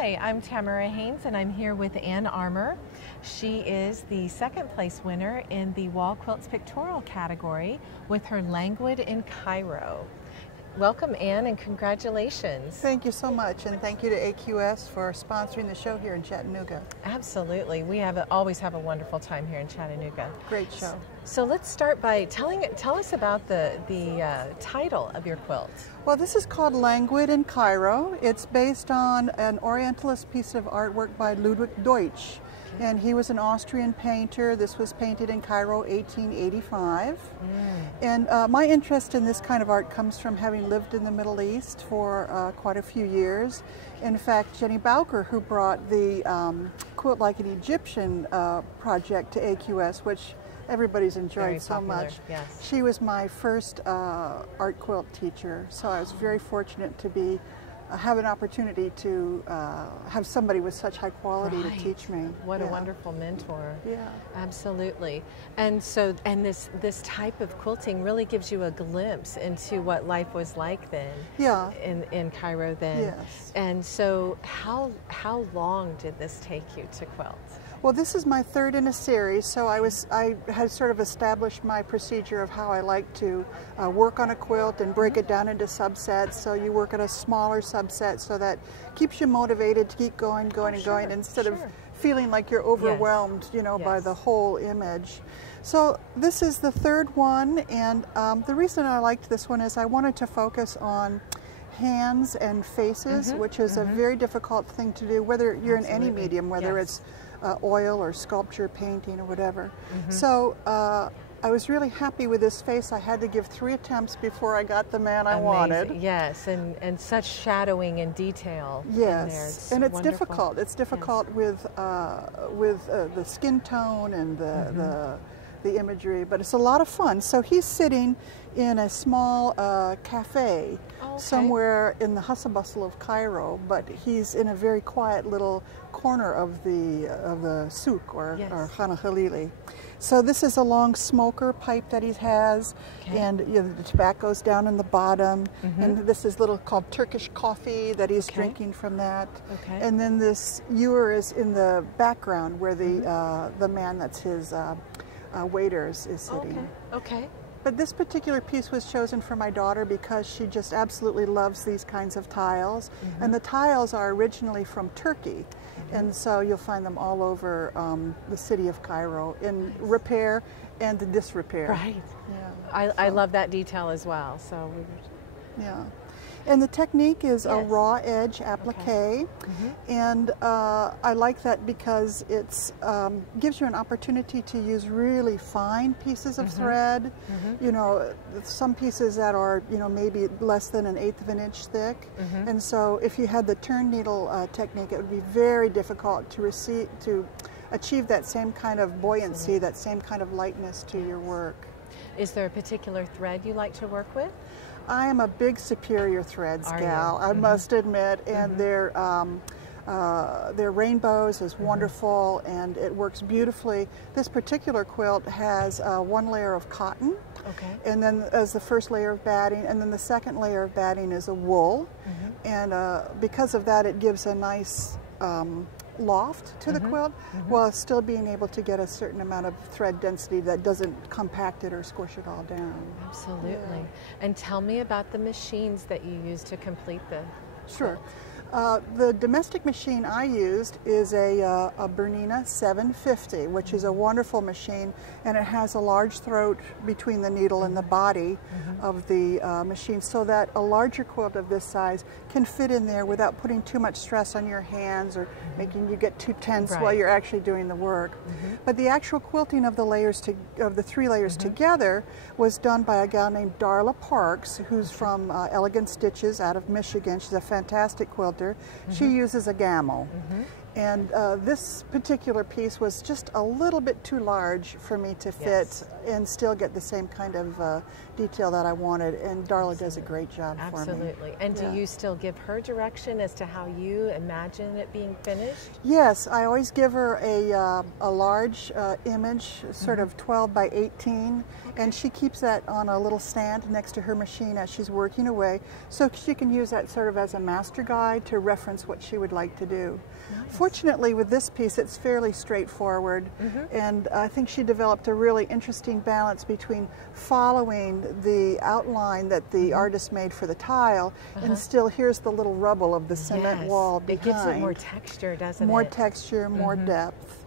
Hi, I'm Tamara Haynes and I'm here with Armour. She is the second place winner in the Wall Quilts Pictorial category with her Languid in CAIRO. Welcome, Anne, and congratulations. Thank you so much, and thank you to AQS for sponsoring the show here in Chattanooga. Absolutely. We always have a wonderful time here in Chattanooga. Great show. So let's start by tell us about the title of your quilt. Well, this is called Languid in CAIRO. It's based on an Orientalist piece of artwork by Ludwig Deutsch. And he was an Austrian painter. This was painted in CAIRO 1885. And my interest in this kind of art comes from having lived in the Middle East for quite a few years. In fact, Jenny Bowker, who brought the Quilt Like an Egyptian project to AQS, which everybody's enjoyed so much. Yes. She was my first art quilt teacher, so I was very fortunate to have an opportunity to have somebody with such high quality to teach me. What a wonderful mentor. Yeah. Absolutely. And so, this type of quilting really gives you a glimpse into what life was like then. Yeah. In CAIRO then. Yes. And so how long did this take you to quilt? Well, this is my third in a series, so I had sort of established my procedure of how I like to work on a quilt and break it down into subsets. So you work at a smaller subset, so that keeps you motivated to keep going instead of feeling like you're overwhelmed, you know, by the whole image. So this is the third one, and the reason I liked this one is I wanted to focus on hands and faces, which is a very difficult thing to do, whether you're in any medium, whether it's oil or sculpture, painting, or whatever. So I was really happy with this face. I had to give 3 attempts before I got the man I wanted. Yes, and such shadowing and detail. Yes, and it's difficult. It's difficult with the skin tone and the imagery, but it's a lot of fun. So he's sitting in a small cafe somewhere in the hustle bustle of CAIRO, but he's in a very quiet little corner of the souk or Khana Khalili. So this is a long smoker pipe that he has, and you know, the tobacco's down in the bottom, and this is little called Turkish coffee that he's drinking from that. And then this ewer is in the background where the man that's his waiters is sitting. But this particular piece was chosen for my daughter because she just absolutely loves these kinds of tiles. And the tiles are originally from Turkey. And so you'll find them all over the city of CAIRO in repair and disrepair. Right. Yeah. I love that detail as well. So yeah. And the technique is a raw edge applique, and I like that because it gives you an opportunity to use really fine pieces of thread. You know, some pieces that are, you know, maybe less than 1/8 of an inch thick, and so if you had the turn needle technique, it would be very difficult to achieve that same kind of buoyancy, that same kind of lightness to your work. Is there a particular thread you like to work with? I am a big Superior Threads gal, I must admit, and their rainbows is wonderful, and it works beautifully. This particular quilt has 1 layer of cotton, and then as the first layer of batting, and then the second layer of batting is a wool, and because of that it gives a nice loft to the quilt, while still being able to get a certain amount of thread density that doesn't compact it or squish it all down. Absolutely. Yeah. And tell me about the machines that you use to complete the Sure. The domestic machine I used is a Bernina 750, which is a wonderful machine, and it has a large throat between the needle and the body of the machine, so that a larger quilt of this size can fit in there without putting too much stress on your hands or making you get too tense while you're actually doing the work. But the actual quilting of the layers of the 3 layers together was done by a gal named Darla Parks, who's from Elegant Stitches out of Michigan. She's a fantastic quilter. She uses a gammal. And this particular piece was just a little bit too large for me to fit and still get the same kind of detail that I wanted. And Darla does a great job for me. Absolutely. And do you still give her direction as to how you imagine it being finished? Yes, I always give her a large image, sort of 12 by 18, and she keeps that on a little stand next to her machine as she's working away, so she can use that sort of as a master guide to reference what she would like to do. Nice. Fortunately, with this piece, it's fairly straightforward, and I think she developed a really interesting balance between following the outline that the artist made for the tile, and still here's the little rubble of the cement wall behind. It gives it more texture, doesn't it? More texture, more depth.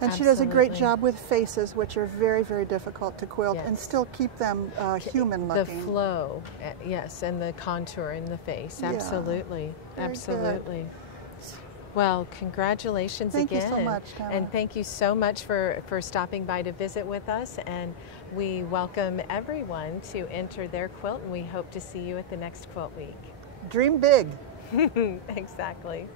And she does a great job with faces, which are very, very difficult to quilt, and still keep them human-looking. The flow, yes, and the contour in the face, absolutely, absolutely. Well, congratulations again. Thank you so much, Tamara. And thank you so much for stopping by to visit with us. And we welcome everyone to enter their quilt, and we hope to see you at the next Quilt Week. Dream big. Exactly.